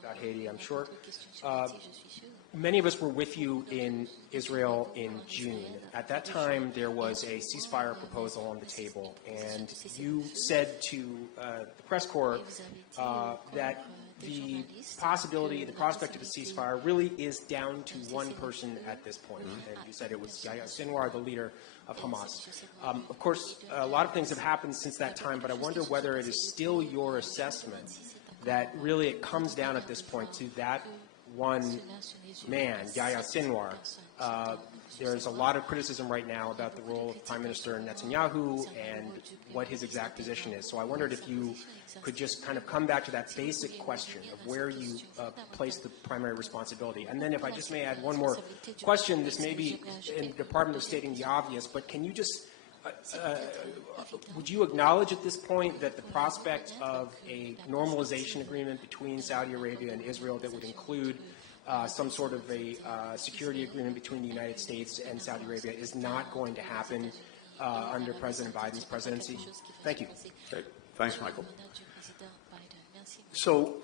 about Haiti, I'm sure. Many of us were with you in Israel in June. At that time, there was a ceasefire proposal on the table, and you said to the press corps that the possibility, the prospect of a ceasefire really is down to one person at this point. And you said it was Yahya Sinwar, the leader of Hamas. Of course, a lot of things have happened since that time, but I wonder whether it is still your assessment that really it comes down at this point to that one man, Yahya Sinwar. There's a lot of criticism right now about the role of Prime Minister Netanyahu and what his exact position is. So I wondered if you could just kind of come back to that basic question of where you place the primary responsibility. And then if I just may add one more question, this may be in the Department of stating the obvious, but can you just would you acknowledge at this point that the prospect of a normalization agreement between Saudi Arabia and Israel that would include some sort of a security agreement between the United States and Saudi Arabia is not going to happen under President Biden's presidency? Thank you. Okay. Thanks, Michael. So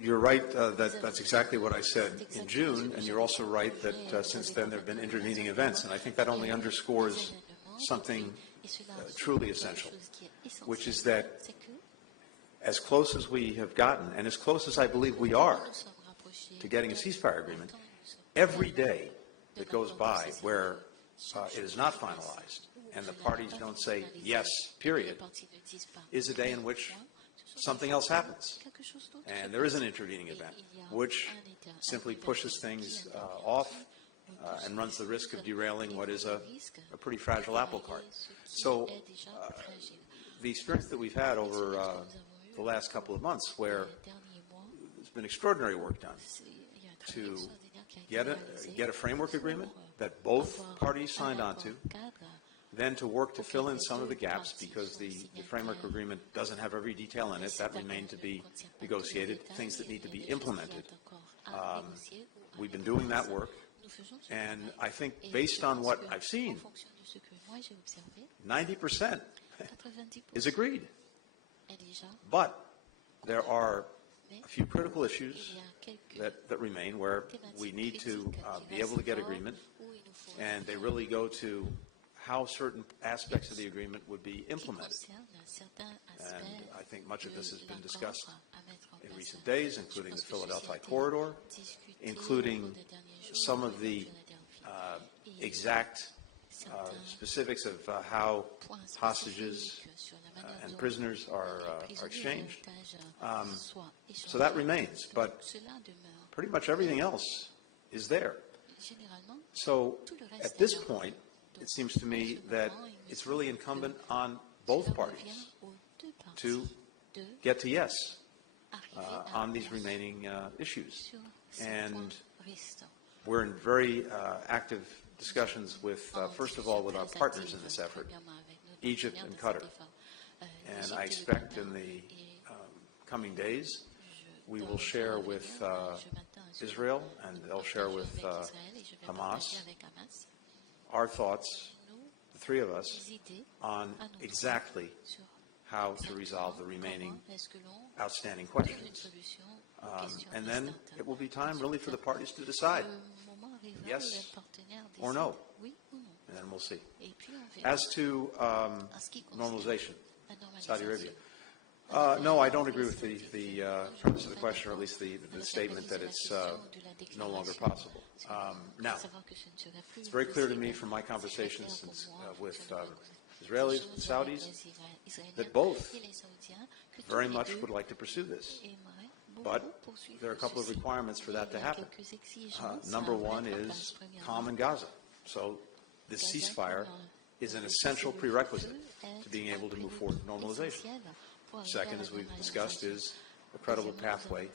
you're right that's exactly what I said in June, and you're also right that since then there have been intervening events, and I think that only underscores something truly essential, which is that as close as we have gotten, and as close as I believe we are to getting a ceasefire agreement, every day that goes by where it is not finalized and the parties don't say yes, period, is a day in which something else happens. And there is an intervening event, which simply pushes things off and runs the risk of derailing what is a pretty fragile apple cart. So the experience that we've had over the last couple of months, where there's been extraordinary work done to get a framework agreement that both parties signed on to, then to work to fill in some of the gaps because the framework agreement doesn't have every detail in it. That remained to be negotiated, things that need to be implemented. We've been doing that work, and I think based on what I've seen, 90% is agreed. But there are a few critical issues that remain where we need to be able to get agreement, and they really go to how certain aspects of the agreement would be implemented. And I think much of this has been discussed in recent days, including the Philadelphia corridor, including some of the exact specifics of how hostages and prisoners are exchanged. So that remains, but pretty much everything else is there. So at this point, it seems to me that it's really incumbent on both parties to get to yes on these remaining issues. And we're in very active discussions with, first of all, with our partners in this effort, Egypt and Qatar. And I expect in the coming days, we will share with Israel, and they'll share with Hamas, our thoughts, the three of us, on exactly how to resolve the remaining outstanding questions. And then it will be time really for the parties to decide yes or no, and then we'll see. As to normalization, Saudi Arabia. No, I don't agree with the premise of the question, or at least the statement that it's no longer possible. Now, it's very clear to me from my conversations with Israelis and Saudis that both very much would like to pursue this. But there are a couple of requirements for that to happen. Number one is calm in Gaza. So this ceasefire is an essential prerequisite to being able to move forward with normalization. Second, as we've discussed, is a credible pathway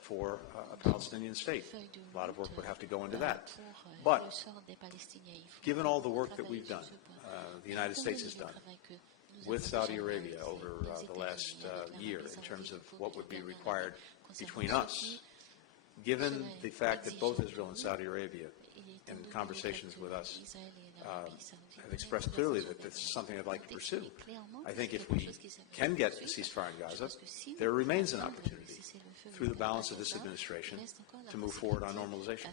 for a Palestinian state. A lot of work would have to go into that. But given all the work that we've done, the United States has done, with Saudi Arabia over the last year in terms of what would be required between us, given the fact that both Israel and Saudi Arabia, in conversations with us, have expressed clearly that this is something I'd like to pursue. I think if we can get a ceasefire in Gaza, there remains an opportunity through the balance of this administration to move forward on normalization.